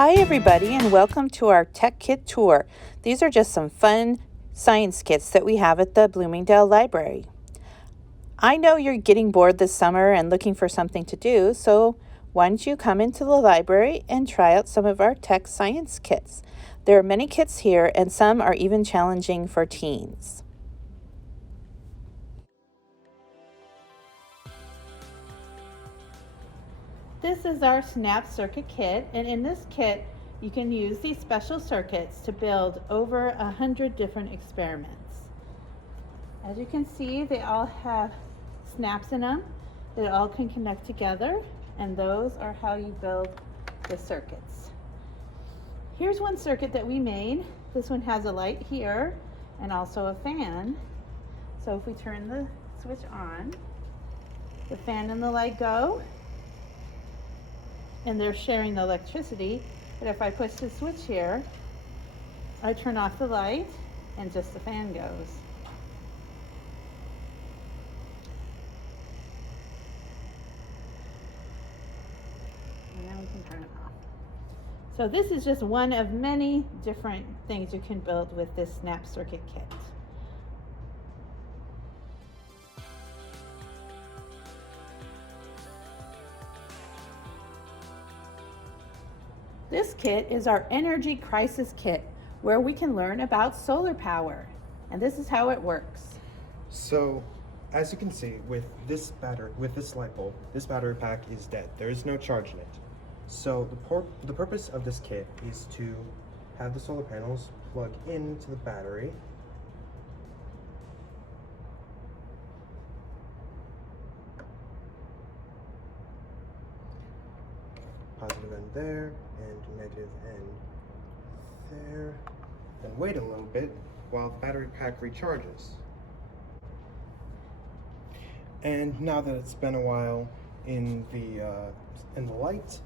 Hi everybody and welcome to our Tech Kit Tour. These are just some fun science kits that we have at the Bloomingdale Library. I know you're getting bored this summer and looking for something to do, so why don't you come into the library and try out some of our tech science kits. There are many kits here and some are even challenging for teens. This is our Snap Circuit Kit, and in this kit you can use these special circuits to build over 100 different experiments. As you can see, they all have snaps in them that all can connect together, and those are how you build the circuits. Here's one circuit that we made. This one has a light here and also a fan. So if we turn the switch on, the fan and the light go, and they're sharing the electricity. But if I push the switch here, I turn off the light and just the fan goes. And now we can turn it off. So this is just one of many different things you can build with this Snap Circuit Kit. This kit is our Energy Crisis Kit, where we can learn about solar power. And this is how it works. So, as you can see, with this light bulb, this battery pack is dead. There is no charge in it. So the purpose of this kit is to have the solar panels plug into the battery. Positive end there, and negative end there. Then wait a little bit while the battery pack recharges. And now that it's been a while in the light,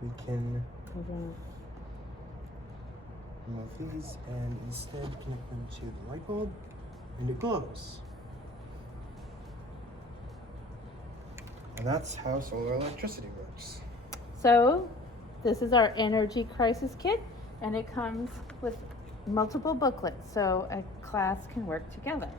we can remove these and instead connect them to the light bulb, and it glows. And that's how solar electricity works. So this is our Energy Crisis Kit, and it comes with multiple booklets so a class can work together.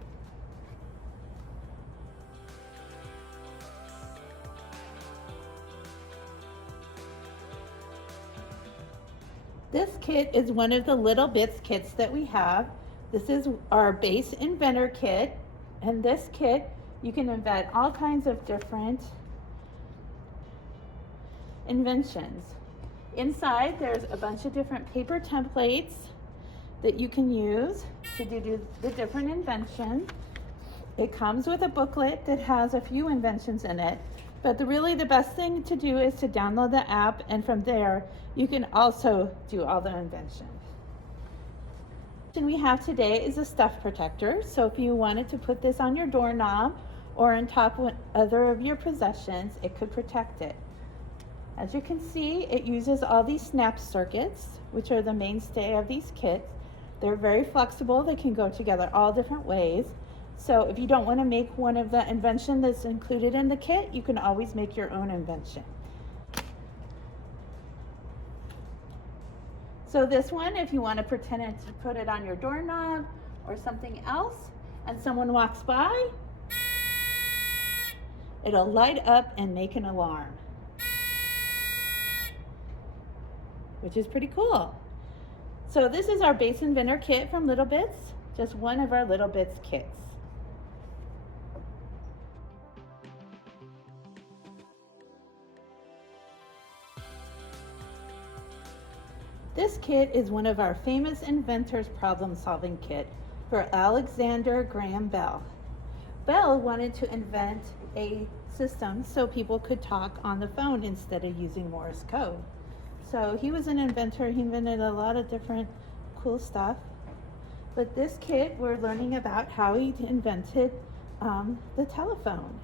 This kit is one of the Little Bits kits that we have. This is our base Inventor Kit, and this kit you can invent all kinds of different inventions. Inside there's a bunch of different paper templates that you can use to do the different inventions. It comes with a booklet that has a few inventions in it, but really the best thing to do is to download the app, and from there you can also do all the inventions. The we have today is a stuff protector, so if you wanted to put this on your doorknob or on top of other of your possessions, it could protect it. As you can see, it uses all these snap circuits, which are the mainstay of these kits. They're very flexible. They can go together all different ways. So if you don't want to make one of the invention that's included in the kit, you can always make your own invention. So this one, if you want to pretend to put it on your doorknob or something else, and someone walks by, it'll light up and make an alarm, which is pretty cool. So this is our base Inventor Kit from Little Bits, just one of our Little Bits kits. This kit is one of our famous inventors' problem-solving kit for Alexander Graham Bell. Bell wanted to invent a system so people could talk on the phone instead of using Morse code. So he was an inventor. He invented a lot of different cool stuff. But this kit, we're learning about how he invented the telephone.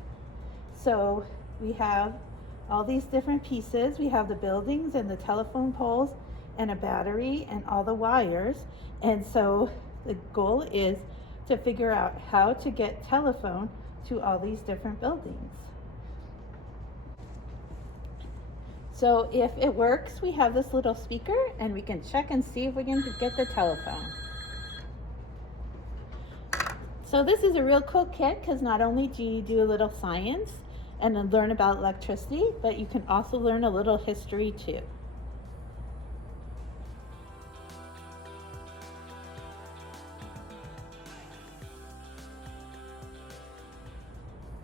So we have all these different pieces. We have the buildings and the telephone poles and a battery and all the wires. And so the goal is to figure out how to get telephone to all these different buildings. So if it works, we have this little speaker and we can check and see if we can get the telephone. So this is a real cool kit because not only do you do a little science and then learn about electricity, but you can also learn a little history too.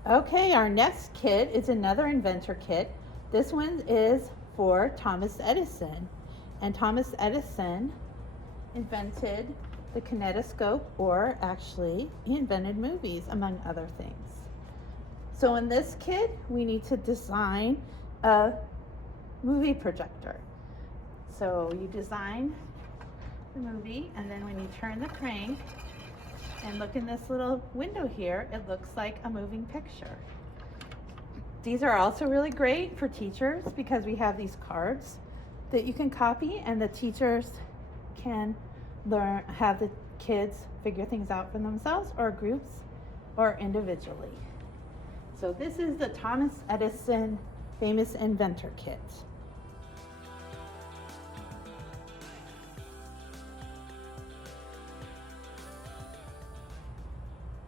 Okay, our next kit is another inventor kit. This one is for Thomas Edison. And Thomas Edison invented the kinetoscope, or actually he invented movies, among other things. So in this kit, we need to design a movie projector. So you design the movie, and then when you turn the crank and look in this little window here, it looks like a moving picture. These are also really great for teachers because we have these cards that you can copy, and the teachers can have the kids figure things out for themselves, or groups, or individually. So this is the Thomas Edison Famous Inventor Kit.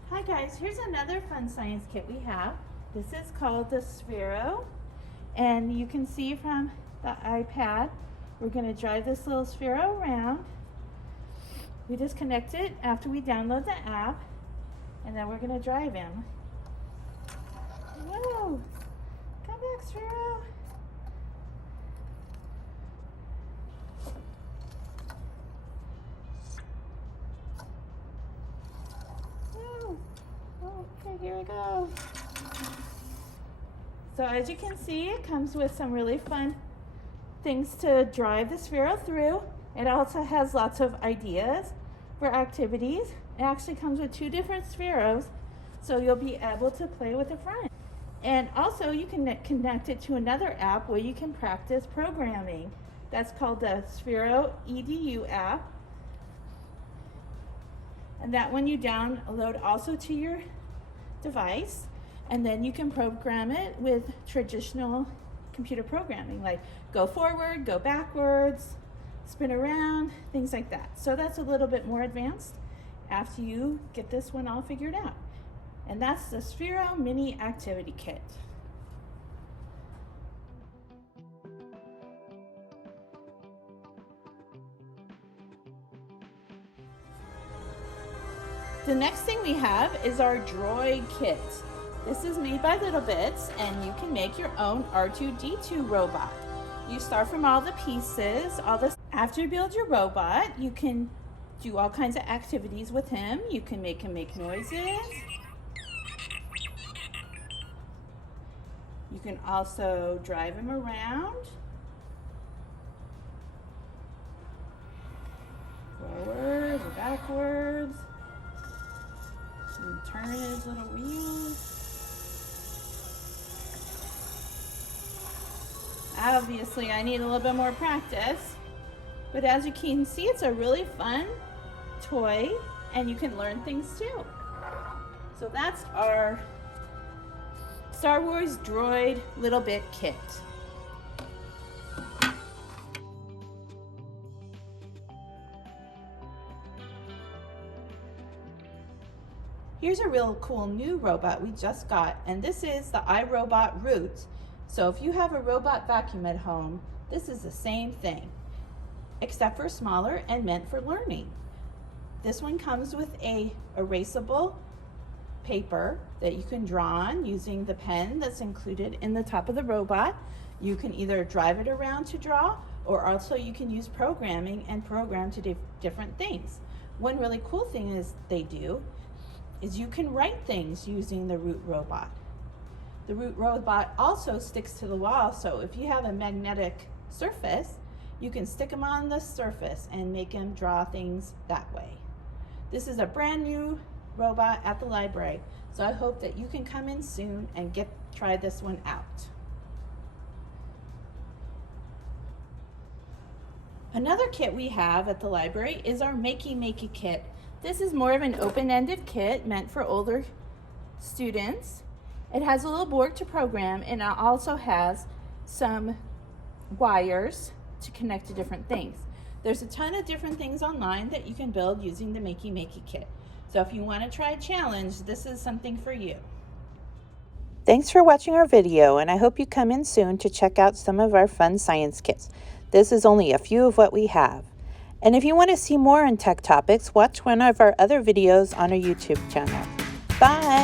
Hi guys, here's another fun science kit we have. This is called the Sphero, and you can see from the iPad, we're going to drive this little Sphero around. We just connect it after we download the app, and then we're going to drive him. Whoa! Come back, Sphero! Whoa! Okay, here we go. So as you can see, it comes with some really fun things to drive the Sphero through. It also has lots of ideas for activities. It actually comes with 2 different Spheros, so you'll be able to play with a friend. And also you can connect it to another app where you can practice programming. That's called the Sphero EDU app. And that one you download also to your device, and then you can program it with traditional computer programming, like go forward, go backwards, spin around, things like that. So that's a little bit more advanced after you get this one all figured out. And that's the Sphero Mini Activity Kit. The next thing we have is our Droid kit. This is made by Little Bits, and you can make your own R2-D2 robot. You start from all the pieces, after you build your robot, you can do all kinds of activities with him. You can make him make noises. You can also drive him around. Forwards or backwards. And turn his little wheels. Obviously, I need a little bit more practice, but as you can see, it's a really fun toy, and you can learn things too. So that's our Star Wars Droid Little Bit Kit. Here's a real cool new robot we just got, and this is the iRobot Root. So if you have a robot vacuum at home, this is the same thing, except for smaller and meant for learning. This one comes with a erasable paper that you can draw on using the pen that's included in the top of the robot. You can either drive it around to draw, or also you can use programming and program to different things. One really cool thing is is you can write things using the Root robot. The Root robot also sticks to the wall, so if you have a magnetic surface, you can stick them on the surface and make them draw things that way. This is a brand new robot at the library, so I hope that you can come in soon and try this one out. Another kit we have at the library is our Makey Makey kit. This is more of an open-ended kit meant for older students. It has a little board to program, and it also has some wires to connect to different things. There's a ton of different things online that you can build using the Makey Makey kit. So if you want to try a challenge, this is something for you. Thanks for watching our video, and I hope you come in soon to check out some of our fun science kits. This is only a few of what we have. And if you want to see more on tech topics, watch one of our other videos on our YouTube channel. Bye!